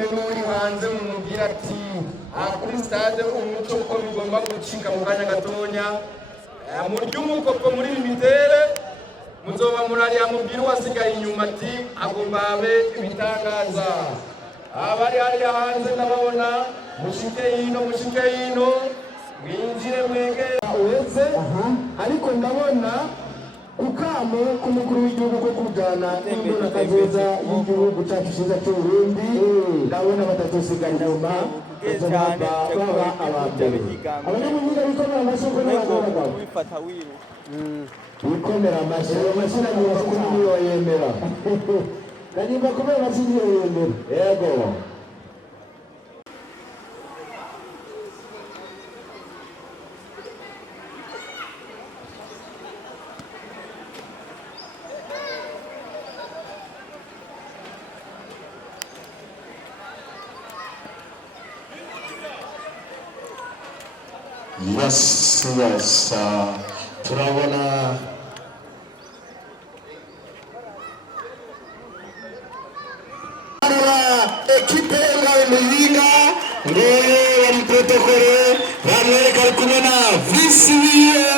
n'uri hanze mumubwira ati kuri stade umuco uko bigomba gucika mu kanya gatonya murya umukopo muri limitere muzoba murari amubwira wasigaye inyuma ati agomba abe ibitangaza abari hariya hanze ndababona mushike hino mwinjire mwege uretse ariko ndabona ukamo k'umukuru w'igihugu ko kujana imbona kazoza y'igihugu cyacu cyiza cy'u Burundi ndabona batatusigara inyuma baba abambere abanyamuhinga bikomera amasoko n'abagabo bifata wiru bikomera amashyi nanyumva ko niyo yemera nanyumva ko amashyi niyo yemera yego Yes, turabona ekipe y'Imuyinga ngo bari protokole bamwereka ari kumwe na visi wiwe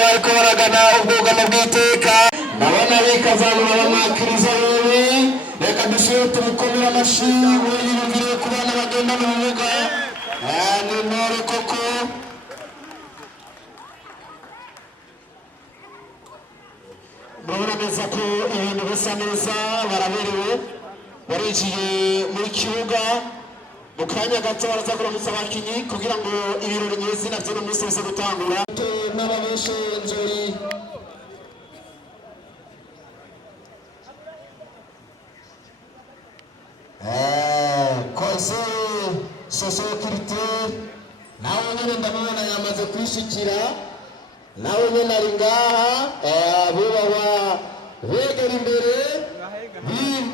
bariko baragana ubwugamo bw'iteka ndabona bikazamura bamakiriza yobi reka dusubire tumukomere amashyi yiyumvire ku bana bagenda mu bibuga ni intore koko murabona neza ko ibintu bisa neza baraberewe barinjiye muri kibuga mu kanya gato baraza kuramutsa abakinyi kugira ngo ibirori nyezina vy'uno munsi bize gutangura n'ababeshe njori kose sosekirite nawe nyene ndamubona yamaze kwishikira nawe nyene ari ngaha bubahwa begera imbere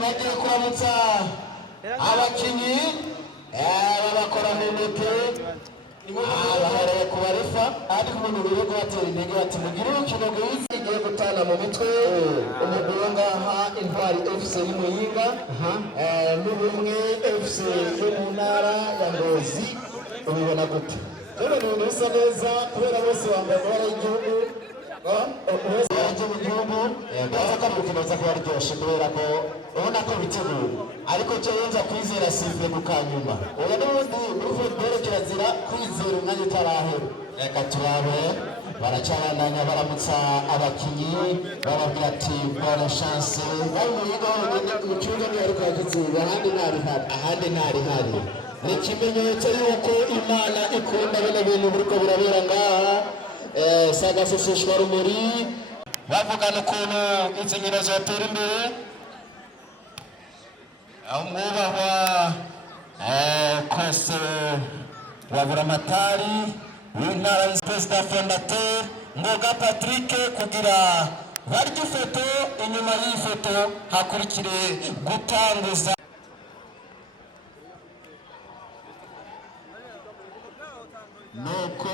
bagiye kuramutsa abakinyi babakora mu ntoke bahereye ku barefa ariko umuntu biri kubatera intege bati mugire urukino rwiza igiye gutana mu mitwe umugwi wo ngaha Intwari FC y'Imuyinga n'Ubumwe FC yo mu ntara ya Ngozi ubibona gute rero ni ibintu bisa neza kubera bose bambaye amabara y'igihugu wese yaje mu gihugu ndaza ko urukino ruza kuba ruryoshe kubera ko ubona ko biteguye ariko cyo yenza kwizera sive mu kanyuma oya n'ubundi muri football kirazira kwizera umwanya utarahera reka turabe baracabandanya baramutsa abakinyi bababwira ati bonne chance bari mu bigo mu kibuga ni ariko yagitsiba ahandi ntari hari ni ikimenyetso yuko Imana ikunda bene bintu buriko burabera ngaha sagaseseshwa rumuri bavugana ukuntu izi nkino zotera imbere umwubahwa kose waburamatari w'intara perezida fondateur Ngoga Patrick kugira barya ifoto inyuma y'ifoto hakurikire gutanguza nuko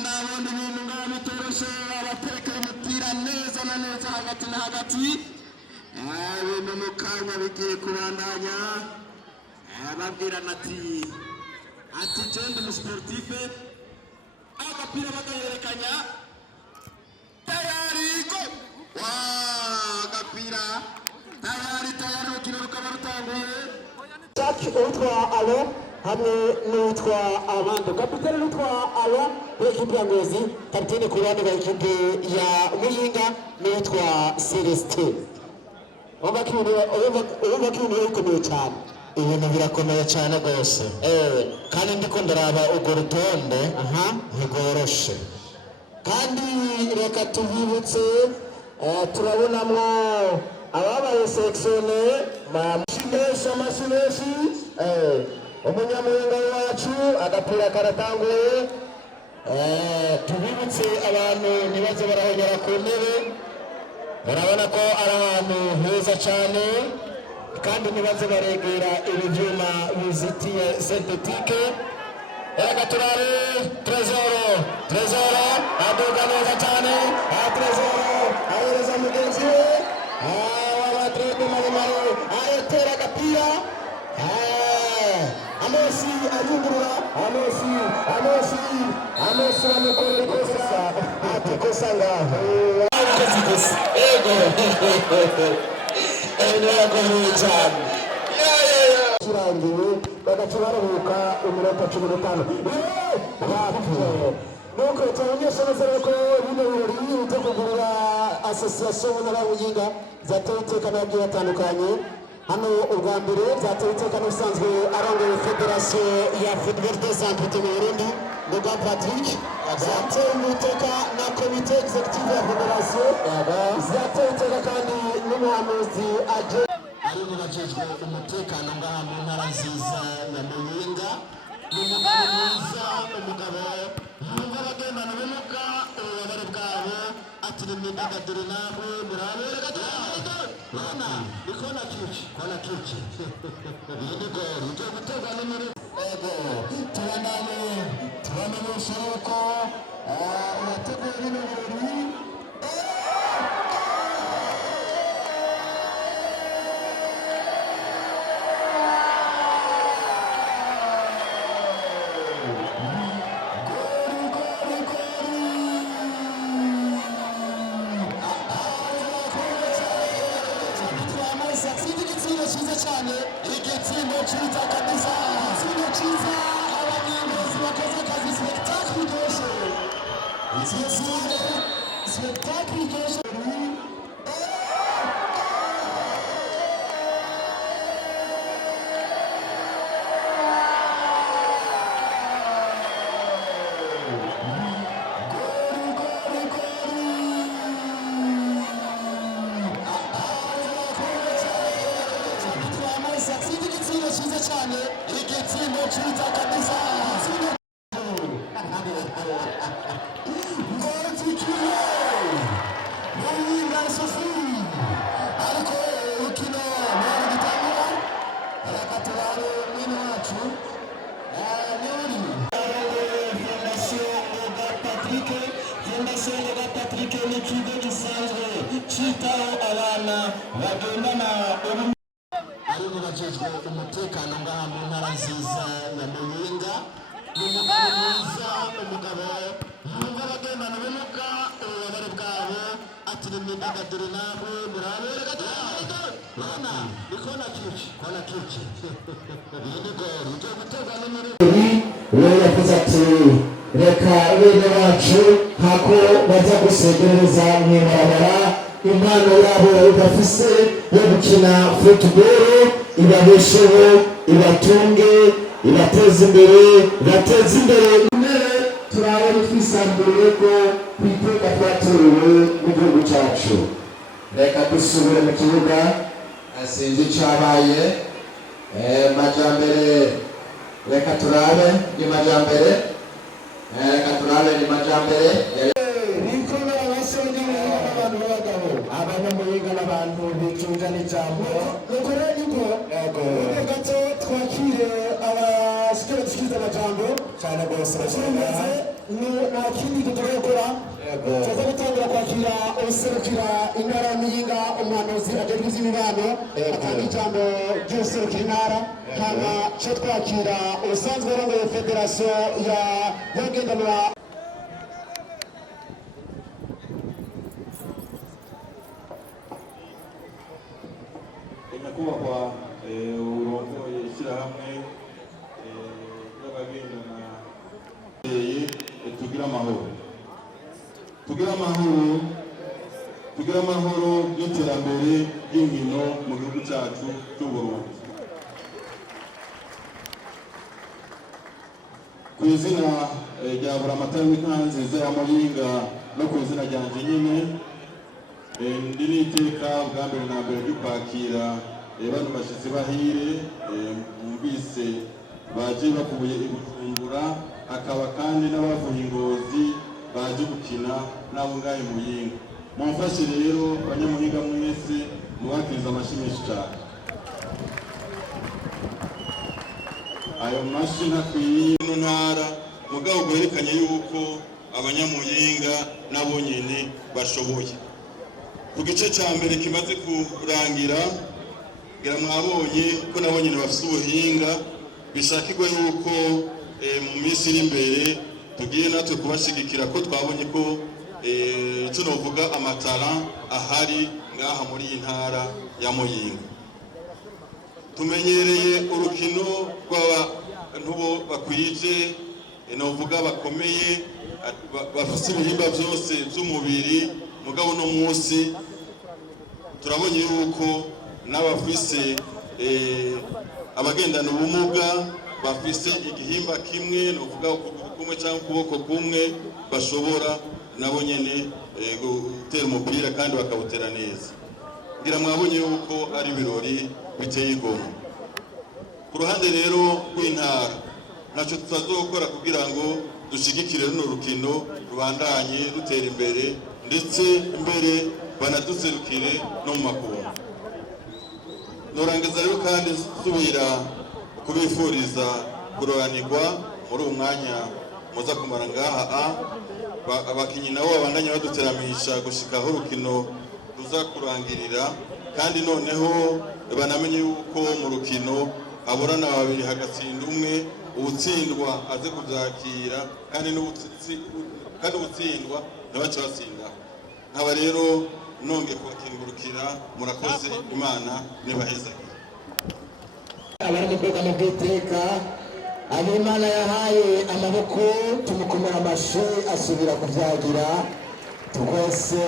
ndabona ibintu ngaho bitoroshe abateka umupira neza na neza hagati na hagati ibintu mu kanya bigiye kubandanya babwirana ati jenda umusiporutife agapira bagaherekanya tayari go agapira tayari urukino rukaba rutanguye uwitwa alo hamwe n'uwitwa abandi kapitene n'uwitwa alo w'ikipe ya Ngozi kapitene ku ruhande rwa ikipe ya Muyinga n'uwitwa Celestin urumva ko ibintu bikomeye cyane ibintu birakomeye cyane rwose kandi ndiko ndaraba urwo rutonde ntigoroshe kandi reka tubibutse turabonamwo ababaye sekisione amashyimeshi umunyamuyinga wacu agapira karatanguye tubibutse abantu ntibaze barahonyera ku ntebe urabona ko ari ahantu heza cyane kandi ntibaze baregera ibi byuma bizitiye sentetike reka turare Trezoro aduga neza cyane Trezoro bamukora ikosa ati kosa ngaho ego eno yakomeye cyane kirangiwe bagaca baruhuka iminota 15 nuko turamenyesha neza ko bino birori byo kugurira association n'ababuyinga zateye iteka n'abagiye batandukanye hano ubwa mbere zateye iteka n'usanzwe arongoye federation ya football des centres mu Burundi Muga Patrick zateye iteka na comité executive ya federation zateye iteka kandi n'umuhanuzi aje ari bubakijwe umutekano ngaha mu ntara nziza ya Muyinga n'umugabo mwiza umugabo nubwo bagendana ubumuga ububabare bwabo ati nimwidagadure namwe murabere bana ni kona kici iyi ni gori ugiye guterwa n'umuri ego tubamenyesha yuko urateguye bino birori cyane igitsina cyiza kabisa igitsina cyiza abanyengozi bakoze akazi spectacle iryoshye spectacle iryoshye cyiza cyane igitsina cyiza kabisa ngozikiye Muyinga Sofi ariko ukino nari gitangura reka turare mwene wacu Nyori Fondation Muga Patrick ni ikigo gisanzwe cyitaho abana bagendana ari bubakijwe umutekano ngaha mu ntara nziza ya Muyinga n'umugabo mwiza umugabo nubwo bagendana ubumuga ububabare bwabo ati nimwidagadure namwe murabere bana ni kona kici iyi ni gori ugiye guterwa n'umuri we yavuze ati reka bene bacu hako bajya gusegereza mw'ibarabara impano yabo bafise yo gukina football ibabesheho ibatunge ibateza imbere turabe twisambuye ko kwiteka twatorewe mu gihugu cyacu reka dusubire mu kibuga asinzi cyabaye majambere reka turabe ni majambere niko n'abasore n'abantu b'abagabo abanyamuyinga n'abantu bicunga n'ijambo nuko rero niko ubu gato twakire abashikira dushyize amajambo cyane rwose bashyiramuze nta kindi tugiye gukora tuza gutangira kwakira userukira intara ya Muyinga umuhanuzi ajejwe iby'imibano atanga ijambo ry'userukira intara hama cyo twakira ubusanzwe arongoye federasiyo y'abagendanira nyakubahwa urongoye ishyirahamwe ry'abagendana tugira amahoro n'iterambere ry'inkino mu gihugu cyacu cy'u Burundi. Ku izina rya Buramatari w'intara nziza ya Muyinga no ku izina ryanje nyine ndi n'iteka bwa mbere na mbere ryo kwakira bano bashyitsi bahire mwumvise baje bavuye i Bujumbura akaba kandi n'abavuye i Ngozi baje gukina nabo ngahe Muyinga. Mumfashe rero abanyamuhinga mwese mubakiriza amashyi menshi cyane. Ayo mashyi ntakwiye mu ntara mugabo bwerekanye yuko abanyamuyinga nabo nyene bashoboye. Ku gice cya mbere kimaze kurangira ngira mwabonye ko nabo nyene bafite ubuhinga bishakirwa yuko mu minsi iri imbere tugiye natwe kubashigikira ko twabonye ko tunovuga amatara ahari ngaha muri iyi ntara ya Muyinga. Tumenyereye urukino rw'abantu bakwije novuga bakomeye bafite ibihimba byose by'umubiri, mugabo no munsi turabonye yuko n'abafise abagendana ubumuga bafise igihimba kimwe novuga ukuguru kumwe cyangwa ukuboko kumwe bashobora nabo nyene gutera umupira kandi bakawutera neza. Ngira mwabonye yuko ari birori biteye igomwe. Ku ruhande rero rw'intara ntacyo tutazokora kugira ngo dushigikire runo rukino rubandanye rutera imbere, ndetse mbere banaduserukire no mu makungu. Norangiza rero kandi subira kubifuriza kuroranirwa muri uwo mwanya muza kumara ngaha abakinyi nabo babandanye baduteramisha gushikaho urukino ruza kurangirira, kandi noneho banamenye yuko mu rukino aburana babiri hagatsinda umwe, ubutsindwa aze kubyakira kandi ubutsindwa ntabace batsinda. Nkaba rero nongeye kubakingurukira, murakoze, Imana nibaheza. Abari mu bwoko bw'iteka abo Imana yahaye amaboko tumukomera amashyi asubira kubyagira twese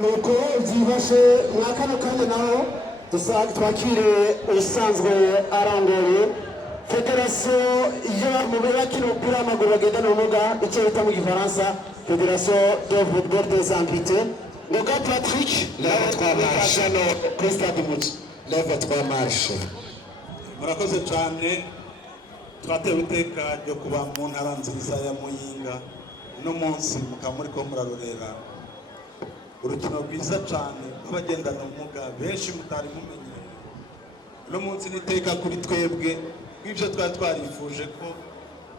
nuko byifashe mwa kano kanya naho twakire usanzwe arangoye federasiyo y'abakina umupira w'amaguru bagendana ubumuga, icyo bita mu gifaransa federasiyo de football des amputés. Ngoga Patrick leve twamarshe kuri stade Umuco, leve twamarshe. Murakoze cyane, twatewe iteka ryo kuba mu ntara nziza ya Muyinga. Uno munsi mukaba muri ko murarorera urukino rwiza cyane rw'abagendana ubumuga benshi mutari mumenye. Uno munsi ni iteka kuri twebwe bw'ibyo twari twarifuje ko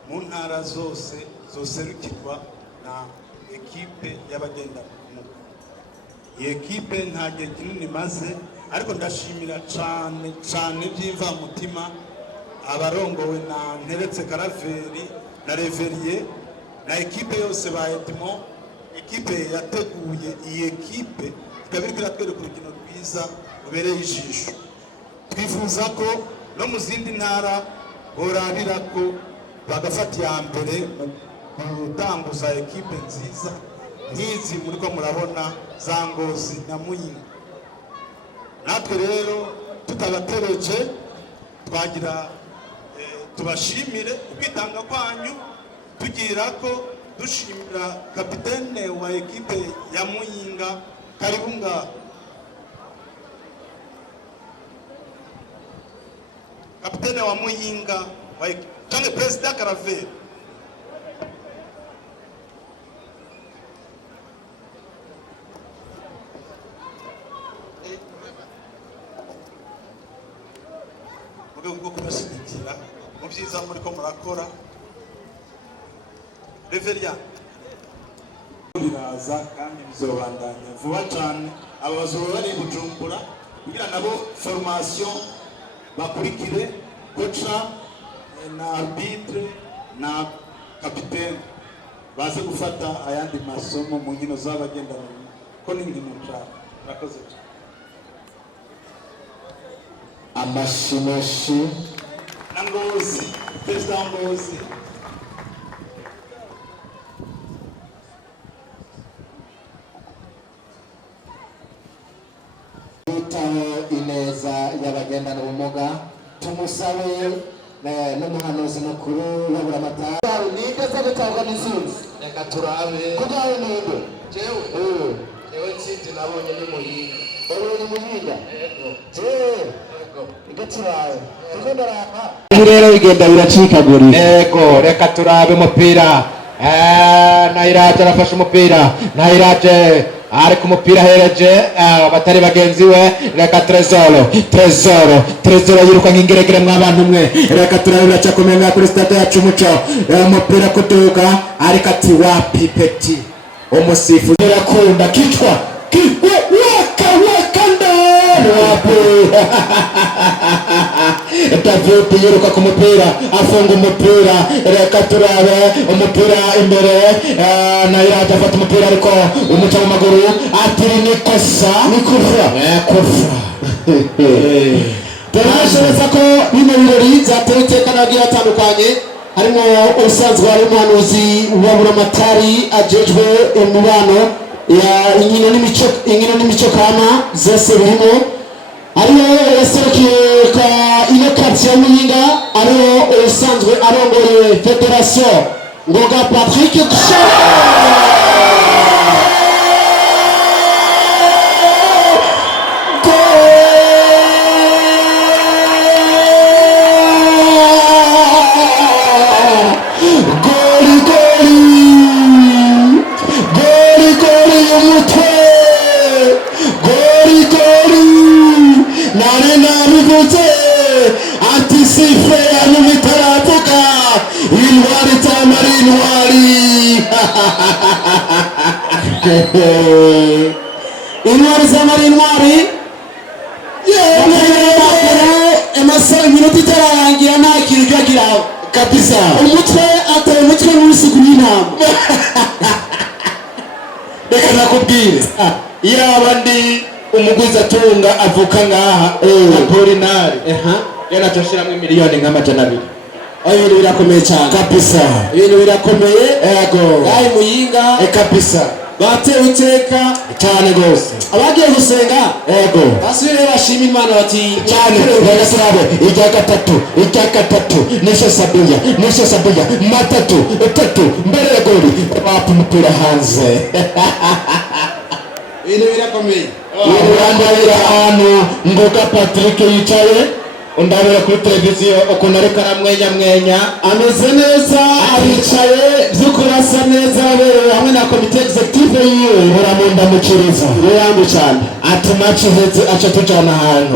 mu ntara zose zoserukirwa na ekipe y'abagendana ubumuga. Iyi ekipe nta gihe kinini maze, ariko ndashimira cyane by'imvamutima abarongowe na Nteretse Karaveri na Reveriye na ekipe yose ba Edmo. Ekipe yateguye iyi ekipe ikaba iriko iratwereka urukino rwiza rubereye ijisho. Twifuza ko no mu zindi ntara borabira ko bagafata iya mbere mu gutanguza ekipe nziza nk'izi muri ko murabona za Ngozi na Muyinga. Natwe rero tutabatereje twagira tubashimire ukwitanga kwanyu, tugira ko dushimira kapitene wa ekipe ya Muyinga Karibunga, kapitene wa Muyinga wa cyane Perezida Karaveri. Bwo kubashyigikira mu byiza muri ko murakora. Reveria biraza kandi bizobandanya vuba cyane. Aba bazoba bari Bujumbura kugira nabo formation bakurikire koca na arbitre na kapitene baze gufata ayandi masomo mu nkino z'abagendana ko n'inkino cyane. Murakoze cyane. amashimeshi na Ngozi, Perezida Ngozi. Bitaho ineza y'abagendana ubumuga, tumusabe n'umuhanuzi mukuru wabura amatara nigeze gutanga n'izindi. Reka turabe kujawe ninde jewe nsinzi nabonye ni Muyinga. ni Muyinga. rero bigenda biracikagurika. Yego, reka turabe umupira. Nairaje arafashe umupira, Nairaje ari ku mupira hereje batari bagenzi we. Reka Trezoro yiruka nk'ingeregere mw'abantu mwe. Reka turabe biracakomeye kuri stade yacu Umuco. Umupira kutuka ariko ati wapi peti, umusifuzi birakunda kitwa waka ndo wapi David yiruka ku mupira afunga umupira reka turabe umupira imbere Nairaj afata umupira ariko umuca mu maguru atiri nikosa kurfa turashobora ko bino birori byatewe iteka n'abagiye batandukanye harimo usanzwe ari umuhanuzi wa Buramatari ajejwe umubano inkino n'imico kama zose birimo ariyo yaserukiye ka ino quartier ya Muyinga ariyo usanzwe arongoye Federation Ngoga Patrick Intwari z'amari intwari amasaha iminota itararangira nta kintu cyagira kabisa umutwe atari umutwe n'urusigu n'intama reka nakubwire yaba ndi umuguzi atunga avuka ngaha Apolinari yanatoshiramo miliyoni nk'amajana 2. Ibintu birakomeye cyane kabisa ibintu birakomeye yego gayi Muyinga kabisa batewe iteka cyane gose abagiye gusenga yego basubire bashima Imana bati cyane reka turabe ijya gatatu nisho sabiya matatu mbere ya goli bapa umupira hanze ibintu birakomeye urandabira ahantu Ngoga Patrick yicaye undabira kuri televiziyo ukuntu ariko aramwenya ameze neza aricaye by'ukuri asa neza aberewe hamwe na komite executive yiwe uramundamukiriza yambu cyane ati match iheze aca tujana ahantu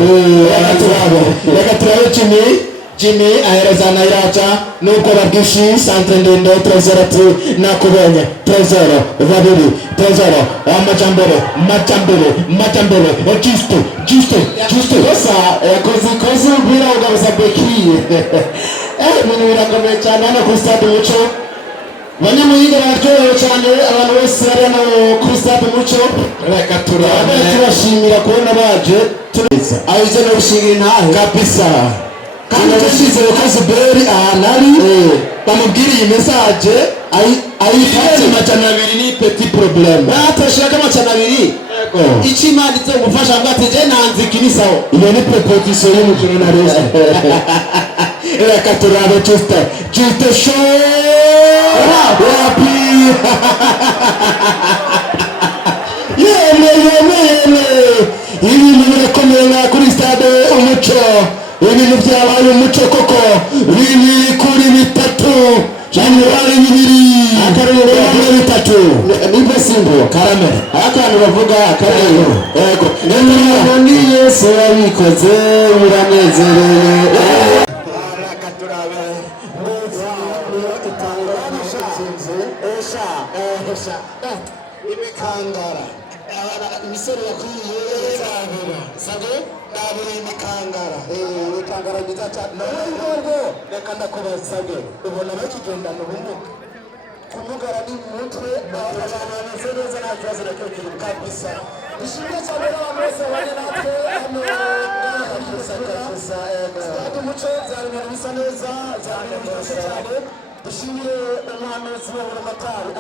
reka turabe Jimmy ahereza Nairaj nuko babwishi centre ndende Trezor ati nakubenye Trezor babiri Trezor majambere juste kosa kozi bira ugaruza bekiye ibintu birakomeye cyane hano kuri stade Muco Banyamuyinga bararyohewe cyane abantu bose bari hano kuri stade Muco reka turashimira kubona baje tureza abize no gushingira intahe kabisa kandi abashize bakoze beri ahanari bamubwira iyi message ayifate amajana 2 ni petit problème batashaka amajana 2 iki Imana izomufasha ngo ati je nanzi kinisaho iyo ni proposition y'umukino na reza reka turabe juste show wapi yeme ibintu birakomeye kuri stade Umuco ibintu byabaye Umuco koko bibiri kuri bitatu Januari 2 akarere 3 niba simbo karame akantu bavuga akarere yego nenda ni Yesu yabikoze biranezereye arakaturabe muza itangana esha imikangara imisoro yakwiye sabe naburi imikangara imikangara nziza ntabwo reka ndakubasabe ubona bakigenda mu bumuga kumugara ni mutwe abantu bameze neza nta kibazo na cyo kiri kabisa ishimwe cyane n'abantu bose bari natwe hano stade Umuco byari ibintu bisa neza byari ibintu byose cyane dushimire umuhanuzi wa Buramatari